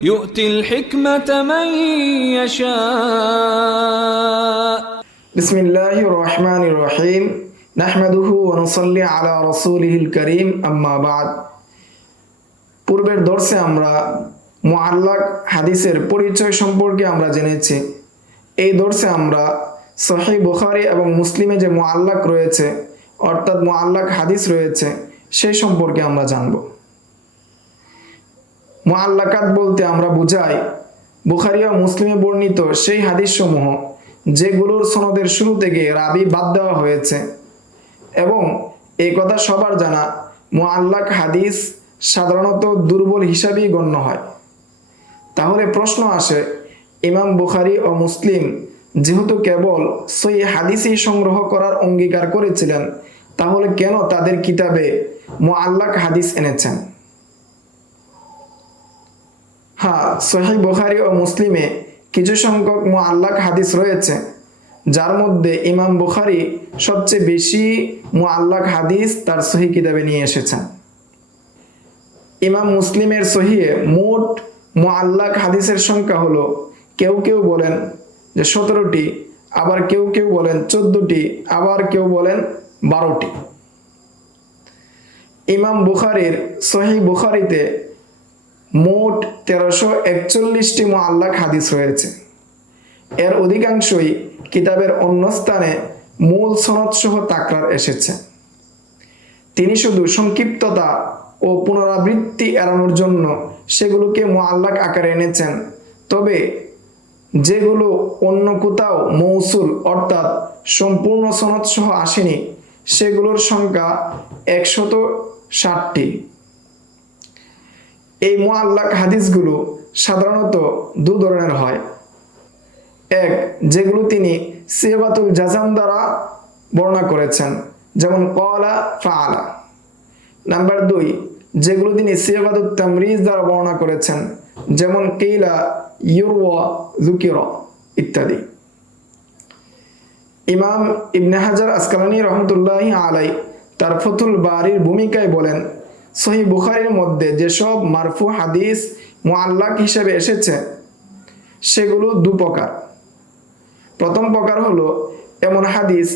يؤتي الحكمة من يشاء بسم الله الرحمن الرحيم نحمده ونصلي على رسوله الكريم أما بعد পূর্বের দর্শে আমরা মুআল্লাক হাদিসের পরিচয় সম্পর্কে আমরা জেনেছি। এই দর্শে আমরা সহিহ বুখারী এবং মুসলিমে যে মুআল্লাক রয়েছে অর্থাৎ মুআল্লাক হাদিস রয়েছে সেই সম্পর্কে আমরা জানব। মুআল্লাকাত বলতে আমরা বুঝাই বুখারী ও মুসলিমে বর্ণিত সেই হাদিসসমূহ যেগুলোর সনদের শুরু থেকে রাবি বাদ দেওয়া হয়েছে, এবং এই কথা সবার জানা মুআল্লাক হাদিস সাধারণত দুর্বল হিসাবেই গণ্য হয়। তাহলে প্রশ্ন আসে, ইমাম বুখারী ও মুসলিম যেহেতু কেবল সহিহ হাদিসই সংগ্রহ করার অঙ্গীকার করেছিলেন, তাহলে কেন তাদের কিতাবে মুআল্লাক হাদিস এনেছেন? হ্যাঁ, সহিহ বুখারী ও মুসলিমে কিছু সংখ্যক মুআল্লাক হাদিস রয়েছে, যার মধ্যে ইমাম বুখারী সবচেয়ে বেশি মুআল্লাক হাদিস তার সহিহ কিতাবে নিয়ে এসেছেন। ইমাম মুসলিমের সহিহে মোট মুআল্লাক হাদিসের সংখ্যা হলো, কেউ কেউ বলেন যে 17টি, আবার কেউ কেউ বলেন 14টি, আবার কেউ বলেন 12টি। ইমাম বুখারীর সহিহ বুখারীতে মোট 1341টি মুআল্লাক হাদিস রয়েছে। এর অধিকাংশই কিতাবের অন্য স্থানে মূল সনদ সহ তাকরার এসেছে। তিনি শুধু সংক্ষিপ্ততা ও পুনরাবৃত্তি এড়ানোর জন্য সেগুলোকে মুআল্লাক আকারে এনেছেন। তবে যেগুলো অন্য কোথাও মৌসুল অর্থাৎ সম্পূর্ণ সনদ সহ আসেনি, সেগুলোর সংখ্যা 160টি। এই মুআল্লাক হাদিসগুলো সাধারণত দু ধরনের হয়। এক, যেগুলো তিনি সিগাতুল জাযাম দ্বারা বর্ণনা করেছেন, যেমন ক্বালা ফাআলা। নাম্বার 2, যেগুলো তিনি সিগাতুত তামরিজ দ্বারা বর্ণনা করেছেন, যেমন কিলা, ইউরওয়া, যুকিরা ইত্যাদি। ইমাম ইবনে হাজার আসকালানী রাহমাতুল্লাহি আলাইহি তার ফাতুল বারীর ভূমিকায় বলেন, সহিহ বুখারীর মধ্যে যেসব মারফু হাদিস মুআল্লাক হিসেবে এসেছে সেগুলো দু প্রকার। প্রথম প্রকার হলো এমন হাদিস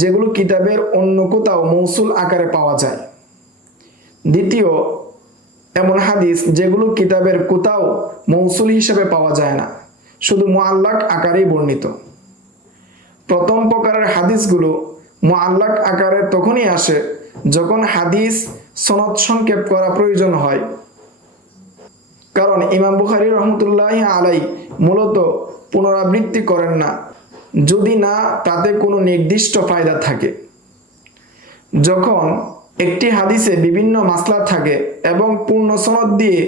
যেগুলো কিতাবের অন্য কোথাও মৌসুল আকারে পাওয়া যায়। দ্বিতীয়, এমন হাদিস যেগুলো কিতাবের কোথাও মৌসুল হিসেবে পাওয়া যায় না, শুধু মুআল্লাক আকারেই বর্ণিত। প্রথম প্রকারের হাদিসগুলো মুআল্লাক আকারে তখনই আসে যখন হাদিস সনদ সংক্ষেপ করা প্রয়োজন হয়। কারণ ইমাম বুখারী রাহমাতুল্লাহি আলাইহি মূলত পুনরাবৃত্তি করেন না, যদি না তাতে কোনো নির্দিষ্ট ফায়দা থাকে। যখন একটি হাদিসে বিভিন্ন মাসলা থাকে এবং পূর্ণ সনদ দিয়ে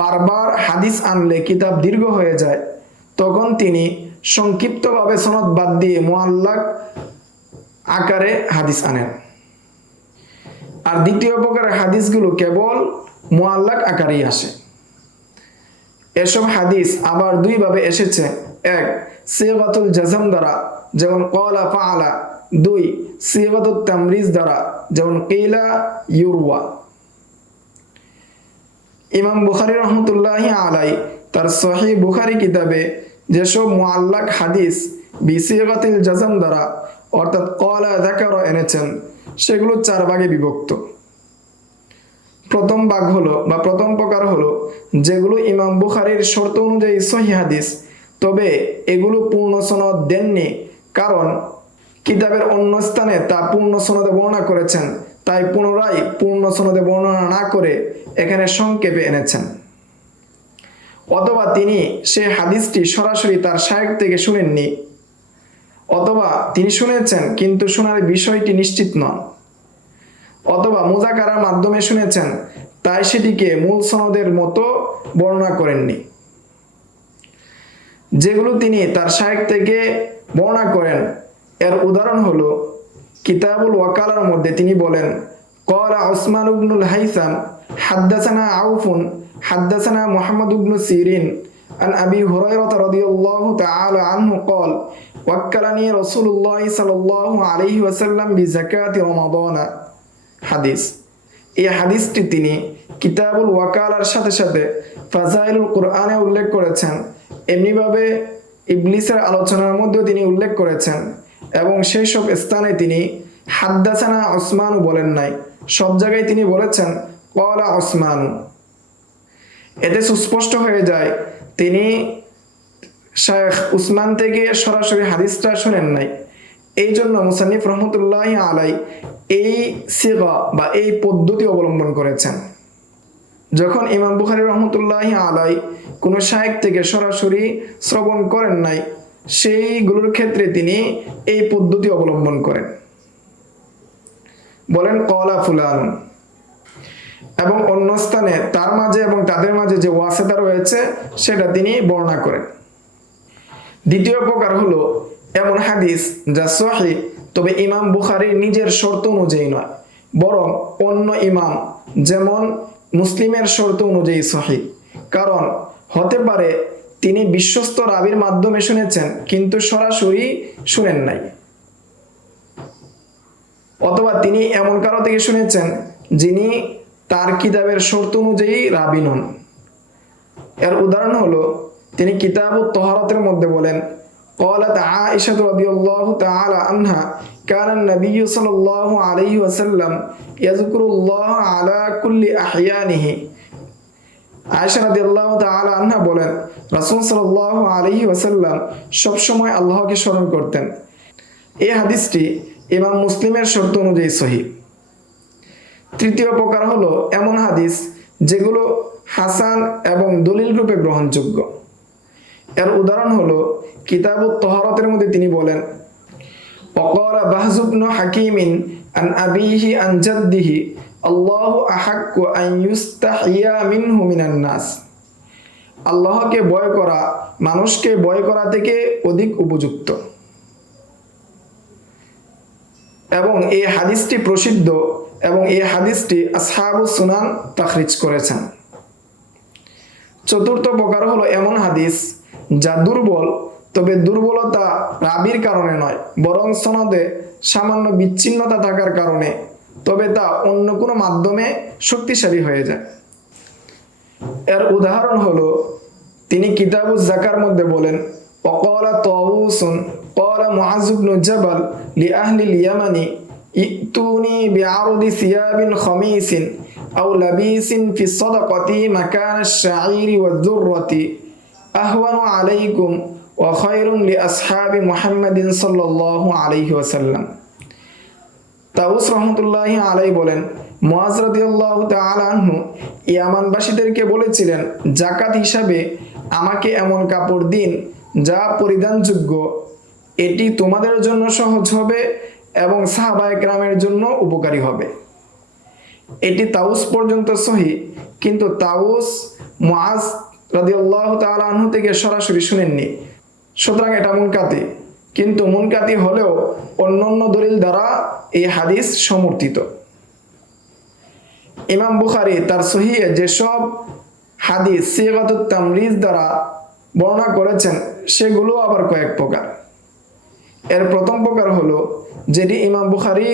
বারবার হাদিস আনলে কিতাব দীর্ঘ হয়ে যায়, তখন তিনি সংক্ষিপ্তভাবে সনদ বাদ দিয়ে মুআল্লাক আকারে হাদিস আনেন। আর দ্বিতীয় প্রকারের হাদিসগুলো কেবল মুআল্লাক আকারেই আসে। এসব হাদিস আবার দুইভাবে এসেছে। এক, সিগাতুল জাযাম দ্বারা, যেমন ক্বালা ফাআলা। 2, সিগাতুত তামরিজ দ্বারা, যেমন কিলা, ইউরওয়া। ইমাম বুখারী রাহমাতুল্লাহি আলাইহি তার সহিহ বুখারী কিতাবে যেসব মুআল্লাক হাদিস বিসিগাতিল জাযাম দ্বারা অর্থাৎ ক্বালা, যাকারা এনেছেন, সেগুলো 4 ভাগে বিভক্ত। প্রথম ভাগ হলো বা প্রথম প্রকার হলো যেগুলো ইমাম বুখারীর শর্ত অনুযায়ী সহিহ হাদিস, তবে এগুলো পূর্ণ সনদ দেননি, কারণ কিতাবের অন্য স্থানে তা পূর্ণ সনদে বর্ণনা করেছেন, তাই পুনরায় পূর্ণ সনদে বর্ণনা না করে এখানে সংক্ষেপে এনেছেন। অথবা তিনি সে হাদিসটি সরাসরি তার শায়খ থেকে শুনেননি, অথবা তিনি শুনেছেন কিন্তু শোনার বিষয়টি নিশ্চিত নন, অথবা মুযাকারার মাধ্যমে শুনেছেন, তাই সেটিকে মূল সনদের মতো বর্ণনা করেননি। যেগুলো তিনি তার শায়খ থেকে বর্ণনা করেন, এর উদাহরণ হলো কিতাবুল ওয়াকালার মধ্যে তিনি বলেন, ক্বালা উসমান ইবনুল হাইসাম হাদ্দাসানা আউফুন হাদ্দাসানা মুহাম্মদ ইবনু সিরিন আন আবি হুরায়রা রাদিয়াল্লাহু তাআলা আনহু ক্বাল ওয়াক্কালানি রাসূলুল্লাহ সাল্লাল্লাহু আলাইহি ওয়াসাল্লাম বিযাকাতি রমাদান। হাদিস, এই হাদিসটি তিনি কিতাবুল ওয়াকালার সাথে সাথে ফাজাইলুল কোরআনে উল্লেখ করেছেন, এমনিভাবে ইবলিসের আলোচনার মধ্যেও তিনি উল্লেখ করেছেন এবং সেই সব স্থানে তিনি হাদ্দাসানা ওসমানু বলেন নাই, সব জায়গায় তিনি বলেছেন ক্বালা ওসমানু। এতে সুস্পষ্ট হয়ে যায় তিনি শায়খ উসমান থেকে সরাসরি হাদিসটা শুনেন নাই। এই জন্য মুসান্নিফ রহমতুল্লাহি আলাই এই সিগা বা এই পদ্ধতি অবলম্বন করেছেন। যখন ইমাম বুখারী রহমতুল্লাহি আলাই কোনো শায়খ থেকে সরাসরি শ্রবণ করেন নাই, সেইগুলোর ক্ষেত্রে তিনি এই পদ্ধতি অবলম্বন করেন, বলেন ক্বালা ফুলান, এবং অন্য স্থানে তার মাঝে এবং তাদের মাঝে যে ওয়াসিতা রয়েছে সেটা তিনি বর্ণনা করেন। দ্বিতীয় প্রকার হলো এমন হাদিস যা সহিহ, তবে ইমাম বুখারীর নিজের শর্ত অনুযায়ী নয়, বরং অন্য ইমাম যেমন মুসলিমের শর্ত অনুযায়ী সহিহ। কারণ হতে পারে তিনি বিশ্বস্ত রাবীর মাধ্যমে শুনেছেন কিন্তু সরাসরি শুনেন নাই, অথবা তিনি এমন কারো থেকে শুনেছেন যিনি তার কিতাবের শর্ত অনুযায়ী রাবী নন। এর উদাহরণ হলো তিনি কিতাবুত তাহারাতের মধ্যে বলেন قالت عائشة رضي الله تعالى عنها كان النبي صلى الله عليه وسلم يذكر الله على كل أحيانه। আয়েশা রাদিয়াল্লাহু তাআলা আনহা বলেন রাসূল সাল্লাল্লাহু আলাইহি ওয়াসাল্লাম সব সময় আল্লাহকে স্মরণ করতেন। এই হাদিসটি ইমাম মুসলিমের শর্ত অনুযায়ী সহিহ। তৃতীয় প্রকার হলো এমন হাদিস যেগুলো হাসান এবং দলিল রূপে গ্রহণযোগ্য। এর উদাহরণ হলো কিতাবুত তাহারাতের মধ্যে তিনি বলেন ওয়াকালা বাহজ ইবনে হাকিম আন আবিহি আন জাদ্দিহি আল্লাহু আহাক্কু আন ইউস্তাহিয়া মিনহু মিনান নাস। আল্লাহকে ভয় করা মানুষকে ভয় করা থেকে অধিক উপযুক্ত। এবং এই হাদিসটি প্রসিদ্ধ এবং এই হাদিসটি আসহাবুস সুনান তাখরিজ করেছেন। চতুর্থ প্রকার হলো এমন হাদিস যা দুর্বল, তবে দুর্বলতা রাবীর কারণে নয়, বরং সনদে সামান্য বিচ্ছিন্নতা থাকার কারণে, তবে তা অন্য কোনো মাধ্যমে শক্তিশালী হয়ে যায়। এর উদাহরণ হলো তিনি কিতাবুজ যাকার মধ্যে বলেন ওয়াকালা তাউসুন ক্বালা মুআয ইবনে জাবাল লিআহলিল ইয়ামানি ইতুনি বিআরদি সিয়াবিন খামিসিন আও লাবিসিন ফি সাদাকাতি মাকানা আশ-শাঈরি ওয়াজ-যুররাতি আহওয়ানু আলাইকুম ওয়া খায়রুন লিআসহাবি মুহাম্মাদিন সাল্লাল্লাহু আলাইহি ওয়াসাল্লাম। তাউস রহমতুল্লাহি আলাইহি বলেন মুআয রাদিয়াল্লাহু তাআলা আনহু ইয়ামানবাসীদেরকে বলেছিলেন যাকাত হিসাবে আমাকে এমন কাপড় দিন যা পরিধানযোগ্য, এটি তোমাদের জন্য সহজ হবে এবং সাহাবায়ে কেরামের জন্য উপকারী হবে। এটি তাউস পর্যন্ত সহিহ, কিন্তু তাউস মুআয রাদিয়াল্লাহু তাআলা আনহু থেকে সরাসরি শুনেননি, সুতরাং এটা মুনকাতি। কিন্তু মুনকাতি হলেও অন্যান্য দলিল দ্বারা এই হাদিস সমর্থিত। ইমাম বুখারী তার সহিহে যেসব হাদিস সিগাতুত তামরিজ দ্বারা বর্ণনা করেছেন সেগুলো আবার কয়েক প্রকার। এর প্রথম প্রকার হলো যেটি ইমাম বুখারী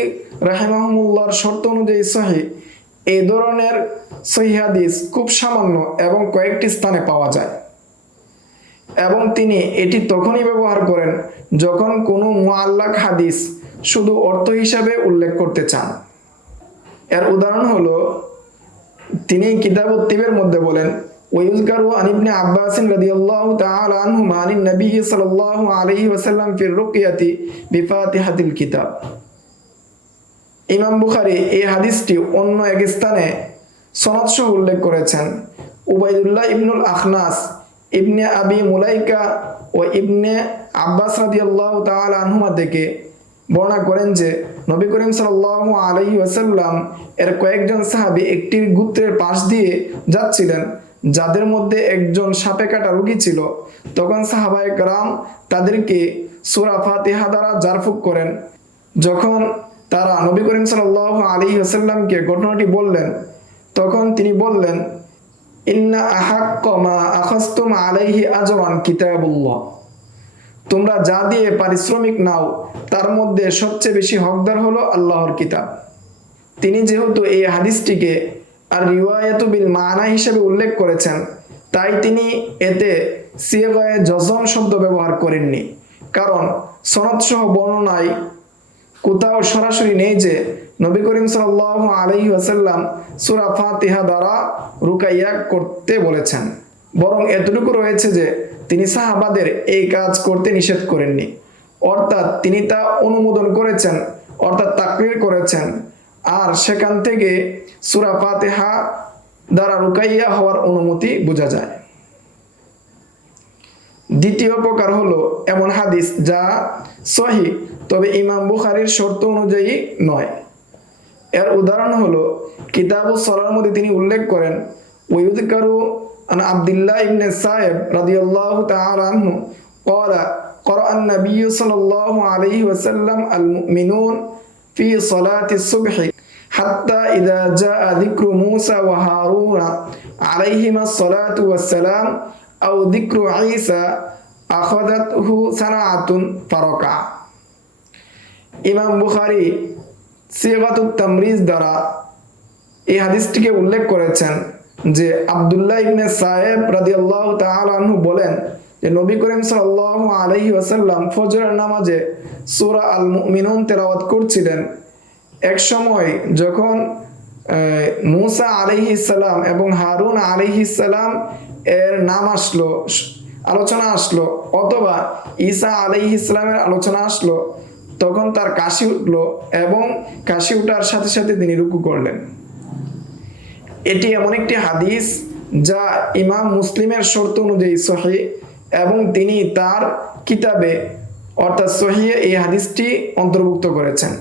রাহিমাহুল্লাহর শর্ত অনুযায়ী সহিহ। এই ধরনের সহিহ হাদিস খুব সামান্য এবং কয়েকটি স্থানে পাওয়া যায়, এবং তিনি এটি তখনই ব্যবহার করেন যখন কোনো মুআল্লাক হাদিস শুধু অর্থ হিসাবে উল্লেখ করতে চান। এর উদাহরণ হলো তিনি কিতাবুত তিবের মধ্যে বলেন ওয়ায়ুযকারু আন ইবনে আব্বাস রাদিয়াল্লাহু তাআলা আনহুমা আন নবী সাল্লাল্লাহু আলাইহি ওয়াসাল্লাম ফির রুকিয়াতি বিফাতিহাতিল কিতাব। ইমাম বুখারী এই হাদিসটি অন্য এক স্থানে সনদ সহ উল্লেখ করেছেন। উবাইদুল্লাহ ইবনুল আখনাস ইবনে আবি মুলাইকা ও ইবনে আব্বাস রাদিয়াল্লাহু তাআলা আনহুমা থেকে বর্ণনা করেন যে নবী করিম সাল্লাল্লাহু আলাইহি ওয়াসাল্লাম এর কয়েকজন সাহাবী একটি গোত্রের পাশ দিয়ে যাচ্ছিলেন যাদের মধ্যে একজন সাপে কাটা রোগী ছিল। তখন সাহাবায়ে কেরাম তাদেরকে সূরা ফাতিহা দ্বারা জারফুক করেন। যখন তারা নবী করিম সাল্লাল্লাহু আলাইহি ওয়াসাল্লামকে ঘটনাটি বললেন, তখন তিনি বললেন ইন্না আহাক্কা মা আখাযতুম আলাইহি আজরান কিতাবুল্লাহ। তোমরা যা দিয়ে পারিশ্রমিক নাও তার মধ্যে সবচেয়ে বেশি হকদার হলো আল্লাহর কিতাব। তিনি যেহেতু এই হাদিসটিকে আর রিওয়ায়াতু বিল মানা হিসেবে উল্লেখ করেছেন, তাই তিনি এতে সিগায়ে জজম শব্দ ব্যবহার করেননি। কারণ সনদ সহ বর্ণনায় কোথাও সরাসরি নেই যে নবী করিম সাল্লাল্লাহু আলাইহি ওয়াসাল্লাম সূরা ফাতিহা দ্বারা রুকাইয়া করতে বলেছেন। বরং এতটুকু রয়েছে যে তিনি সাহাবাদের এই কাজ করতে নিষেধ করেননি, অর্থাৎ তিনি তা অনুমোদন করেছেন, অর্থাৎ তাকরীর করেছেন। আর সেখান থেকে সূরা ফাতিহা দ্বারা রুকাইয়া হওয়ার অনুমতি বোঝা যায়। দ্বিতীয় প্রকার হলো এমন হাদিস যা সহিহ তবে ইমাম বুখারীর শর্ত অনুযায়ী নয়। এর উদাহরণ হলো কিতাবুস সালার মধ্যে তিনি উল্লেখ করেন, ওয়ায়ুযকারু আন আব্দুল্লাহ ইবনে সায়েব রাদিয়াল্লাহু তাআলা আনহু قال قرأ النبي صلى الله عليه وسلم المؤمنون في صلاة الصبح حتى إذا جاء ذكر موسى وهارون عليهما الصلاة والسلام أو ذكر عيسى أخذته سنعة فركع। ইমাম বুখারী সিগাতুত তামরিজ দ্বারা এই হাদিসটিকে উল্লেখ করেছেন যে আব্দুল্লাহ ইবনে সায়েব রাদিয়াল্লাহু তাআলা আনহু বলেন যে নবী করিম সাল্লাল্লাহু আলাইহি ওয়াসাল্লাম ফজরের নামাজে সূরা আল মুমিনুন তেলাওয়াত করছিলেন। এক সময় যখন মুসা আলাইহিস সালাম এবং হারুন আলাইহিস সালাম এর নাম আসলো, আলোচনা আসলো, অথবা ঈসা আলাইহিস সালামের আলোচনা আসলো, তখন তার কাশি উঠলো এবং কাশি উঠার সাথে সাথে তিনি রুকু করলেন। এটি এমন একটি হাদিস যা ইমাম মুসলিমের শর্ত অনুযায়ী সহিহ এবং তিনি তার কিতাবে অর্থাৎ সহিহে এই হাদিসটি অন্তর্ভুক্ত করেছেন।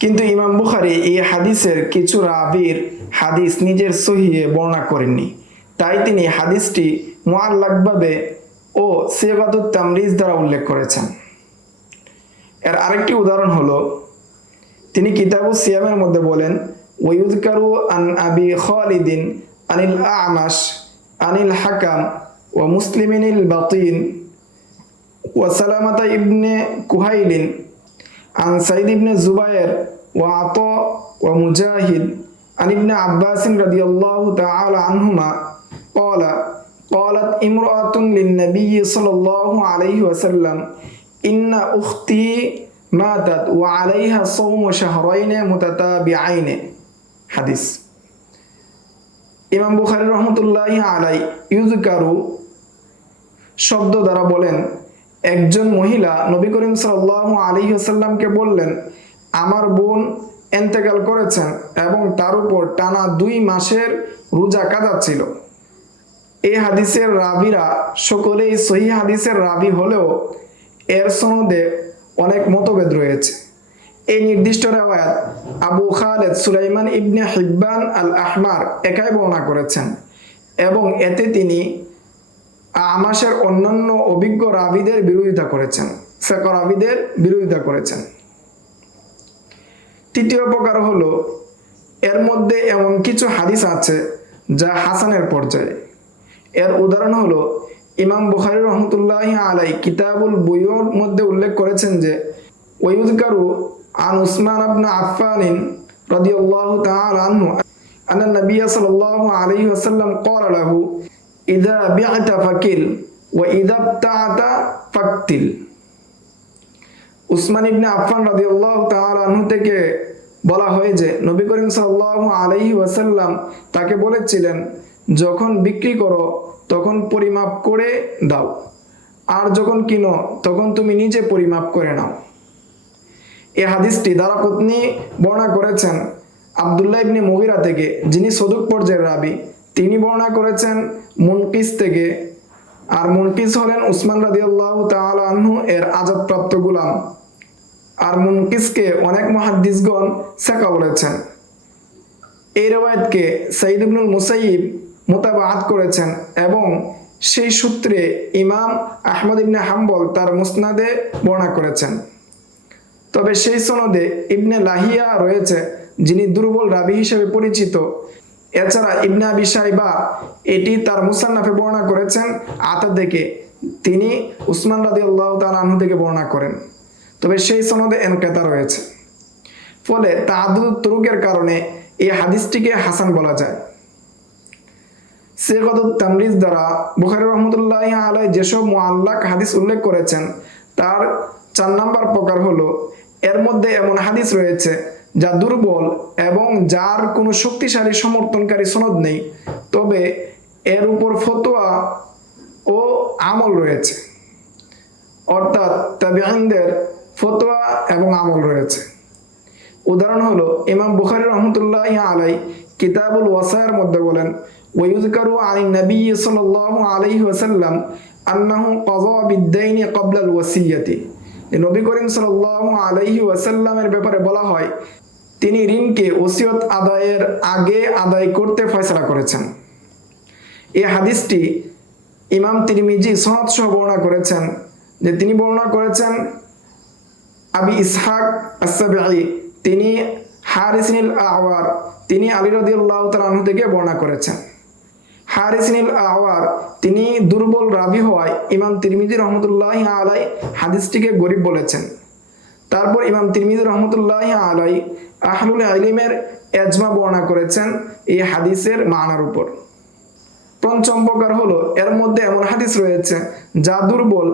কিন্তু ইমাম বুখারী এই হাদিসের কিছু রাবীর হাদিস নিজের সহিহে বর্ণনা করেননি, তাই তিনি হাদিসটি মুআল্লাকভাবে ও সিগাতুত তামরিজ দ্বারা উল্লেখ করেছেন। এর আরেকটি উদাহরণ হলো তিনি কিতাবুস সিয়ামের মধ্যে বলেন, ওয়ায়ুযকারু আন আবি খালিদিন আনিল আ'মাশ আনিল হাকাম ওয়া মুসলিমিনিল বাতিন ওয়া সালামাতা ইবনে কুহাইলিন আন সাইদ ইবনে জুবায়ের ওয়া আতা ওয়া মুজাহিদ আন ইবনে আব্বাস রাদিয়াল্লাহু তাআলা আনহুমা ক্বালা ক্বালাত ইমরাআতুন লিন-নবী সাল্লাল্লাহু আলাইহি ওয়াসাল্লাম ইন্না উখতি মাতাত ওয়া আলাইহা সাওমু শাহরাইন মুতাতাবিআইন। হাদিস। ইমাম বুখারী রাহমাতুল্লাহি আলাইহি ইউযকারু শব্দ দ্বারা বলেন, একজন মহিলা নবী করিম সাল্লাল্লাহু আলাইহি ওয়াসাল্লামকে বললেন, আমার বোন ইন্তেকাল করেছেন এবং তার উপর টানা 2 মাসের রোজা কাজা ছিল। এই হাদিসের রাবীরা সকলেই সহিহ হাদিসের রাবী হলেও এর সনদে অনেক মতভেদ রয়েছে। এই নির্দিষ্ট রিওয়ায়াত আবু খালিদ সুলাইমান ইবনে হিব্বান আল আহমার একাই বর্ণনা করেছেন এবং এতে তিনি আমাশের অন্যান্য অভিজ্ঞ রাবীদের বিরোধিতা করেছেন, ফিকহ রাবীদের বিরোধিতা করেছেন। তৃতীয় প্রকার হলো এর মধ্যে এমন কিছু হাদিস আছে যা হাসানের পর্যায়ে। এর উদাহরণ হলো ইমাম বুখারী রাহমাতুল্লাহি আলাইহি কিতাবুল বুয়ুর মধ্যে উল্লেখ করেছেন যে ওয়ায়ুযকারু আন উসমান ইবনে আফফান রাদিয়াল্লাহু তাআলা আনহু আন্না নবী সাল্লাল্লাহু আলাইহি ওয়াসাল্লাম ক্বালা লাহু ইযা বি'তা ফাকিল ওয়া ইযা ইবতা'তা ফাকতিল। উসমান ইবনে আফফান রাদিয়াল্লাহু তাআলা আনহু থেকে বলা হয় যে নবী করিম সাল্লাল্লাহু আলাইহি ওয়াসাল্লাম তাকে বলেছিলেন, যখন বিক্রি করো তখন পরিমাপ করে দাও, আর যখন কিনো তখন তুমি নিজে পরিমাপ করে নাও। এই হাদিসটি দারাকুতনি বর্ণনা করেছেন আব্দুল্লাহ ইবনে মুগিরা থেকে, যিনি সদুক পর্যায়ের রাবী। তিনি বর্ণনা করেছেন মুনকিস থেকে, আর মুনকিস হলেন উসমান রাদিয়াল্লাহু তাআলা আনহু এর আজাদপ্রাপ্ত গোলাম। আর মুনকিসকে অনেক মুহাদ্দিসগণ সাকা বলেছেন। এই riwayatকে সাঈদ ইবনুল মুসাইয়িব মুতাবাআত করেছেন এবং সেই সূত্রে ইমাম আহমদ ইবনে হাম্বল তার মুসনাদে বর্ণনা করেছেন। তবে সেই সনদে ইবনে লাহিয়া রয়েছে, যিনি দুর্বল রাবী হিসেবে পরিচিত। এছাড়া ইবনে আবি শাইবা এটি তার মুসান্নাফে বর্ণনা করেছেন আতা থেকে, তিনি উসমান রাদিয়াল্লাহু তাআলা আনহু থেকে বর্ণনা করেন। তবে সেই সনদে ইনকিতা রয়েছে, ফলে তাআদ্দুদ তুরুকের কারণে এই হাদিসটিকে হাসান বলা যায়। সিগাতুত তামরিজ দ্বারা বুখারী রাহমাতুল্লাহি আলাইহি যেসব মুআল্লাক হাদিস উল্লেখ করেছেন তার 4 নম্বর প্রকার হলো এর মধ্যে এমন হাদিস রয়েছে যা দুর্বল এবং যার কোনো শক্তিশালী সমর্থনকারী সনদ নেই, তবে এর উপর ফতোয়া ও আমল রয়েছে, অর্থাৎ তাবিঈনদের ফতোয়া এবং আমল রয়েছে। উদাহরণ হলো ইমাম বুখারী রাহমাতুল্লাহি আলাইহি কিতাবুল ওয়াসায়ের মধ্যে বলেন, ওয়ায়ুযকারু আনিন নবী সাল্লাল্লাহু আলাইহি ওয়াসাল্লাম আন্নাহু কাযা বিদ-দাইনি ক্বাবলা আল-ওয়াসিয়্যাতি। নবী করিম সাল্লাল্লাহু আলাইহি ওয়াসাল্লামের ব্যাপারে বলা হয় তিনি ঋণকে ওসিয়ত আদায়ের আগে আদায় করতে ফয়সালা করেছেন। এই হাদিসটি ইমাম তিরমিজি সনদ সহ বর্ণনা করেছেন, যে তিনি বর্ণনা করেছেন আবি ইসহাক আস-সাবিঈ, তিনি হারিসিনিল আওয়ার, তিনি আলী রাদিয়াল্লাহু তাআলা আনহু থেকে বর্ণনা করেছেন। হারিসিনিল আওয়ার তিনি দুর্বল রাবি হওয়ায় ইমাম তিরমিজি রহমতুল্লাহি আলাইহি হাদিসটিকে গরীব বলেছেন। তারপর ইমাম তিরমিজি রহমতুল্লাহি আলাইহি আহলুল ইলমের ইজমা বর্ণনা করেছেন এই হাদিসের মানার উপর। পঞ্চম প্রকার হলো এর মধ্যে এমন হাদিস রয়েছে যা দুর্বল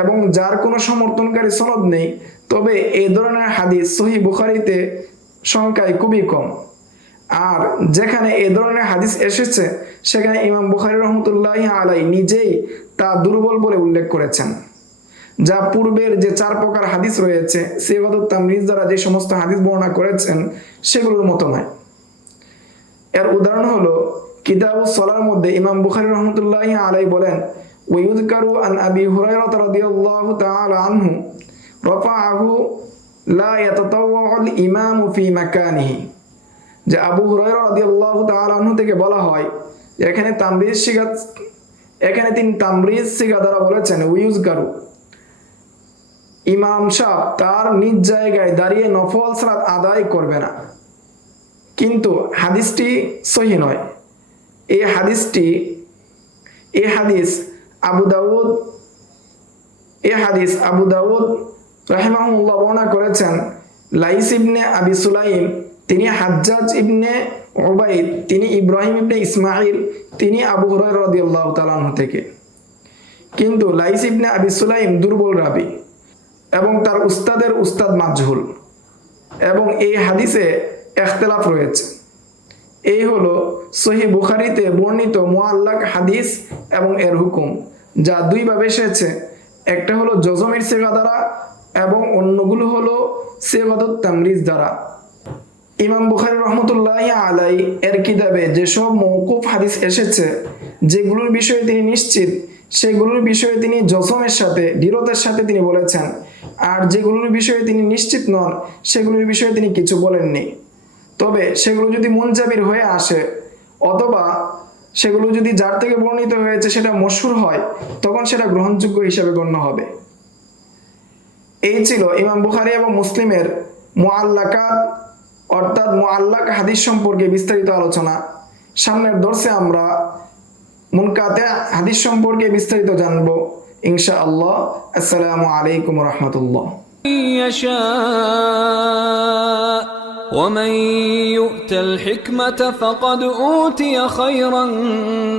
এবং যার কোনো সমর্থনকারী সনদ নেই, তবে এই ধরনের হাদিস সহিহ বুখারীতে সংখ্যায় খুবই কম। আর যেখানে এই ধরনের হাদিস এসেছে সেখানে ইমাম বুখারী রাহমাতুল্লাহি আলাইহি নিজেই তা দুর্বল বলে উল্লেখ করেছেন, যা পূর্বের যে 4 প্রকার হাদিস রয়েছে সিগাতুত তামরিজ দ্বারা যে সমস্ত হাদিস বর্ণনা করেছেন সেগুলোর মতো নয়। এর উদাহরণ হলো কিতাবুস সালার মধ্যে ইমাম বুখারী রাহমাতুল্লাহি আলাইহি বলেন, ওয়ায়ুযকারু আন আবি হুরায়রা রাদিয়াল্লাহু তাআলা আনহু রাফাআহু লা ইয়াতাতাওয়াউল ইমামু ফি মাকানিহি। যে আবু হুরায়রা রাদিয়াল্লাহু তাআলা আনহু থেকে বলা হয় এখানে তিনি তামরিজ সিগা দ্বারা বলেছেন ওয়ায়ুযকারু, ইমাম সাহেব তার নিজ জায়গায় দাঁড়িয়ে নফল সালাত আদায় করবে না, কিন্তু হাদিসটি সহিহ নয়। এই হাদিস আবু দাউদ রাহিমাহুল্লাহ বর্ণনা করেছেন। লাইস ইবনে আবি সুলাইম তিনি হাজ্জাজ ইবনে উবাইদ, তিনি ইব্রাহিম ইবনে ইসমাইল, তিনি আবু হুরায়রা রাদিয়াল্লাহু তাআলা আনহু থেকে। কিন্তু লাইস ইবনে আবি সুলাইম দুর্বল রাবি এবং তার উস্তাদের উস্তাদ মাজহুল, এবং এই হাদিসে ইখতিলাফ রয়েছে। এই হলো সহিহ বুখারীতে বর্ণিত মুআল্লাক হাদিস এবং এর হুকুম, যা 2 ভাবে এসেছে। একটা হলো জজমের সিগা দ্বারা এবং অন্যগুলো হলো সিগাতুত তামরিজ দ্বারা। ইমাম বুখারী রাহমাতুল্লাহি আলাইহি এর কিতাবে যেসব মওকুফ হাদিস এসেছে যেগুলোর বিষয়ে তিনি নিশ্চিত সেগুলোর বিষয়ে তিনি জজমের সাথে দৃঢ়তার সাথে তিনি বলেছেন, আর যেগুলোর বিষয়ে তিনি নিশ্চিত নন সেগুলোর বিষয়ে তিনি কিছু বলেননি। তবে সেগুলো যদি মুনজাবির হয়ে আসে অথবা সেগুলো যদি যার থেকে বর্ণিত হয়েছে সেটা মশহুর হয় তখন সেটা গ্রহণযোগ্য হিসাবে গণ্য হবে। এই ছিল ইমাম বুখারী এবং মুসলিমের মুআল্লাকাত অর্থাৎ মুআল্লাক হাদিস সম্পর্কে বিস্তারিত আলোচনা। সামনের দর্সে আমরা মুনকাতে হাদিস সম্পর্কে বিস্তারিত জানবো ইনশাআল্লাহ। আসসালামু আলাইকুম ওয়া রাহমাতুল্লাহ। ومن يؤت الحكمة فقد أوتي خيرا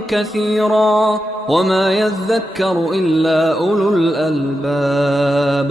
كثيرا وما يذكر إلا أولو الألباب